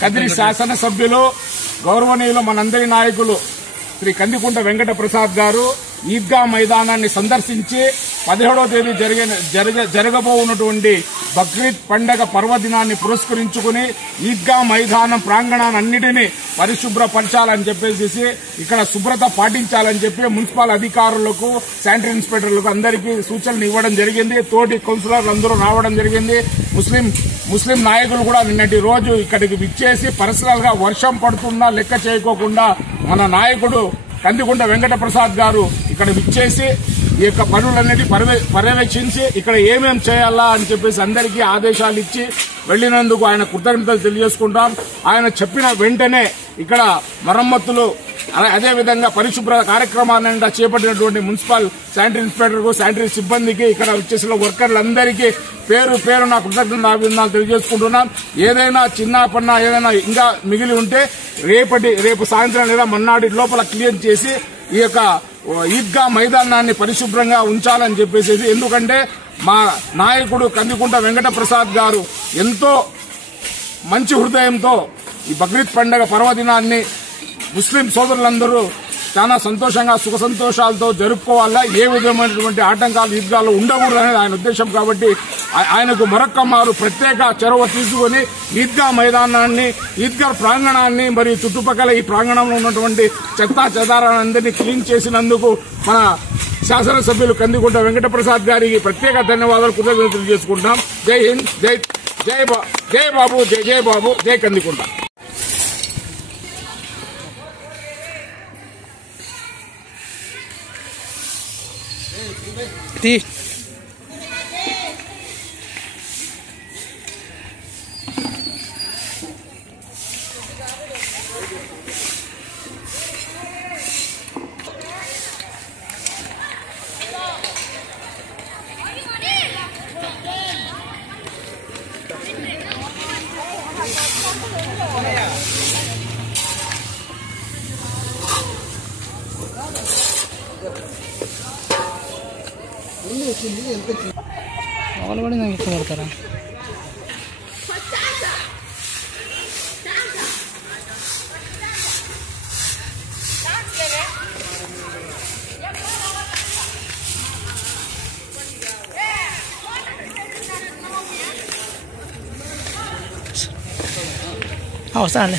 కదిరి శాసనసభ్యులు గౌరవనీయులు మనందరి నాయకులు శ్రీ కందికుంట వెంకట ప్రసాద్ గారు ఈద్గా మైదానాన్ని సందర్శించి 17వ తేదీ జరగబోతున్నటువంటి బక్రీద్ పండగ పర్వదినాన్ని పురస్కరించుకుని ఈద్గా మైదానం ప్రాంగణాన్నిటినీ పరిశుభ్రపరచాలని చెప్పేసి ఇక్కడ శుభ్రత పాటించాలని చెప్పి మున్సిపల్ అధికారులకు శానిటరీ ఇన్స్పెక్టర్లకు అందరికీ సూచనలు ఇవ్వడం జరిగింది. తోటి కౌన్సిలర్లు అందరూ రావడం జరిగింది. ముస్లిం నాయకులు కూడా నిన్నటి రోజు ఇక్కడికి విచ్చేసి పర్సనల్ గా వర్షం పడుతున్నా లెక్క చేయకోకుండా మన నాయకుడు కందికుంట వెంకట ప్రసాద్ గారు ఇక్కడ విచ్చేసి ఈ యొక్క పనులన్నిటి పర్యవేక్షించి ఇక్కడ ఏమేం చేయాలా అని చెప్పేసి అందరికీ ఆదేశాలు ఇచ్చి వెళ్లినందుకు ఆయన కృతజ్ఞతలు తెలియజేసుకుంటాం. ఆయన చెప్పిన వెంటనే ఇక్కడ మరమ్మతులు అదేవిధంగా పరిశుభ్ర కార్యక్రమాన్ని చేపట్టినటువంటి మున్సిపల్ శానిటరీ ఇన్స్పెక్టర్కు శానిటరీ సిబ్బందికి ఇక్కడ వచ్చేసిన వర్కర్లందరికీ పేరు నా కృతజ్ఞతలు అభినందనలు తెలియజేసుకుంటున్నాం. ఏదైనా చిన్న పన్న ఏదైనా ఇంకా మిగిలి ఉంటే రేపు సాయంత్రం లేదా మన్నాడి లోపల క్లియర్ చేసి ఈ యొక్క ఈద్గా మైదానాన్ని పరిశుభ్రంగా ఉంచాలని చెప్పేసి, ఎందుకంటే మా నాయకుడు కందికుంట వెంకట ప్రసాద్ గారు ఎంతో మంచి హృదయంతో ఈ బక్రీద్ పండుగ పర్వదినాన్ని ముస్లిం సోదరులందరూ చాలా సంతోషంగా సుఖ సంతోషాలతో జరుపుకోవాలా, ఏ విధమైనటువంటి ఆటంకాలు ఈద్గాలో ఉండకూడదనేది ఆయన ఉద్దేశం. కాబట్టి ఆయనకు మరొక్క మారు ప్రత్యేక చొరవ తీసుకుని ఈద్గా మైదానాన్ని, ఈద్గా ప్రాంగణాన్ని మరియు చుట్టుపక్కల ఈ ప్రాంగణంలో ఉన్నటువంటి చెత్తా చెదారాన్ని క్లీన్ చేసినందుకు మన శాసనసభ్యులు కందికుంట వెంకట ప్రసాద్ గారికి ప్రత్యేక ధన్యవాదాలు కృతజ్ఞతలు తెలియజేసుకుంటాం. జై హింద్, జై బాబు, జై బాబు, జై కందికుంట. వాళ్ళు కూడా నాకు ఇష్టపడతారా? వస్తాను.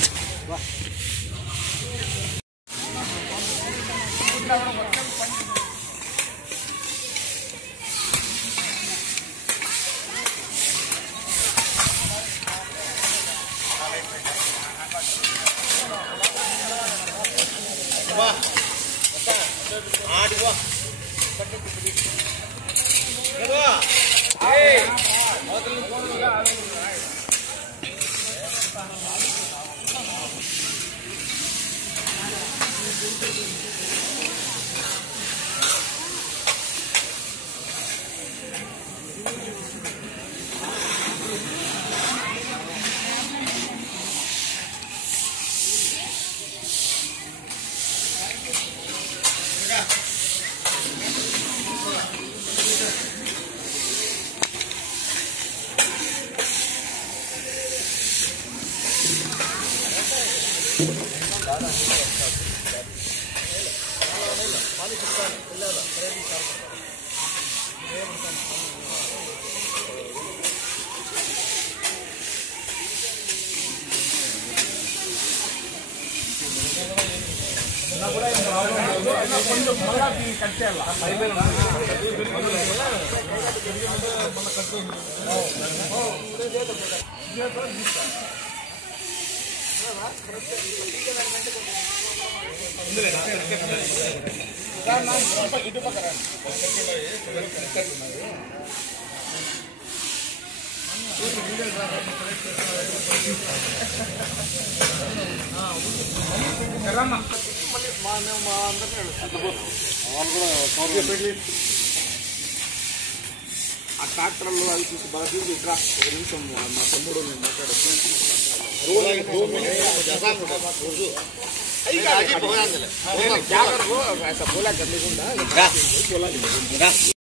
ఆ ట్రాక్టర్లు అవి చూసి బాగా చూసి ఇక్కడ ఒక నిమిషం మా తమ్ముడు నేను మాట్లాడుతున్నాను.